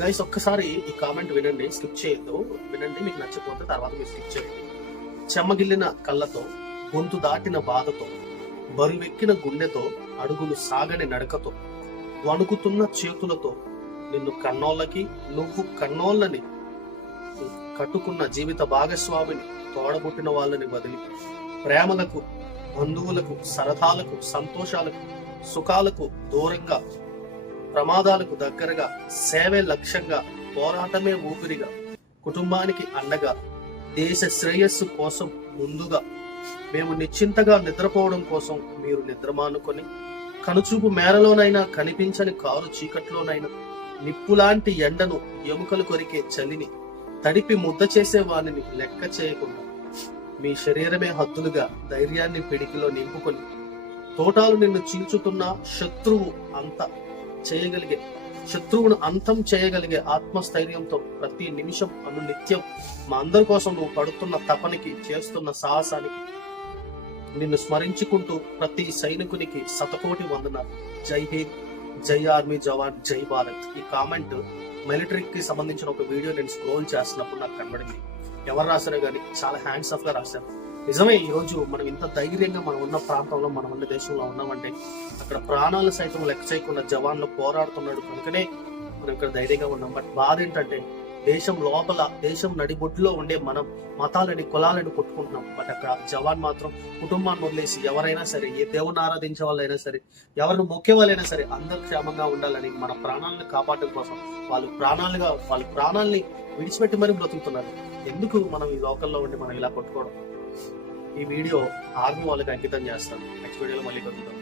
Guys ఒక్కసారి ఈ comment వినండి, స్కిప్ చేయొద్దు. వినండి, మీకు నచ్చకపోతే తర్వాత మీరు స్కిప్ చేయండి. చెమ్మగిల్లిన కళ్ళతో, గొంతు దాటిన బాధతో, బరువెక్కిన గుండెతో, అడుగులు సాగని నడకతో, వణుకుతున్న చేతులతో, నిన్ను కన్నోళ్ళకి నువ్వు కన్నోళ్ళని కట్టుకున్న జీవిత భాగస్వామిని, తోడబుట్టిన వాళ్ళని వదిలి ప్రేమలకు, బంధువులకు, సరదాలకు, సంతోషాలకు, సుఖాలకు దూరంగా, ప్రమాదాలకు దగ్గరగా, సేవే లక్ష్యంగా, పోరాటమే ఊపిరిగా, కుటుంబానికి అండగా, దేశ శ్రేయస్సు కోసం ముందుగా, మేము నిశ్చింతగా నిద్రపోవడం కోసం మీరు నిద్రమానుకొని, కనుచూపు మేరలోనైనా కనిపించని కారు చీకట్లోనైనా, నిప్పులాంటి ఎండను, ఎముకలు కొరికే చలిని తడిపి ముద్ద చేసే వానిని లెక్క చేయకుండా, మీ శరీరమే హద్దులుగా ధైర్యాన్ని పిడికిలో నింపుకొని, తోటాలు నిన్ను చీల్చుతున్న శత్రువును అంతం చేయగలిగే ఆత్మస్థైర్యంతో ప్రతి నిమిషం నిత్యం మా అందరి కోసం నువ్వు పడుతున్న తపనికి, చేస్తున్న సాహసానికి నిన్ను స్మరించుకుంటూ ప్రతి సైనికునికి శతకోటి వందనాలు. జై హింద్, జై ఆర్మీ జవాన్, జై భారత్. ఈ కామెంట్ మిలిటరీకి సంబంధించిన ఒక వీడియో నేను స్క్రోల్ చేస్తున్నప్పుడు నాకు కనబడింది. ఎవరు రాశారో కానీ చాలా హ్యాండ్స్ ఆఫ్ గా రాశారు. నిజమే, ఈ రోజు మనం ఇంత ధైర్యంగా మనం ఉన్న ప్రాంతంలో, మనం ఉన్న దేశంలో ఉన్నామంటే అక్కడ ప్రాణాలు సైతం లెక్క చేయకుండా జవాన్లు పోరాడుతున్నాడు కనుకనే మనం ఇక్కడ ధైర్యంగా ఉన్నాం. బట్ బాధ ఏంటంటే దేశం లోపల, దేశం నడిబొడ్డులో ఉండే మనం మతాలని, కులాలని కొట్టుకుంటున్నాం. బట్ అక్కడ జవాన్ మాత్రం కుటుంబాన్ని వదిలేసి ఎవరైనా సరే, ఏ దేవుని ఆరాధించే వాళ్ళైనా సరే, ఎవరిని మొక్కే వాళ్ళైనా సరే అందరూ క్షేమంగా ఉండాలని మన ప్రాణాలను కాపాడడం కోసం వాళ్ళ ప్రాణాలని విడిచిపెట్టి మరీ బ్రతుకుతున్నారు. ఎందుకు మనం ఈ లోకల్లో ఉండి మనం ఇలా కొట్టుకోవడం? ఈ వీడియో ఆర్మీ వాళ్ళకి అంకితం చేస్తాను. నెక్స్ట్ వీడియోలో మళ్ళీ కలుద్దాం.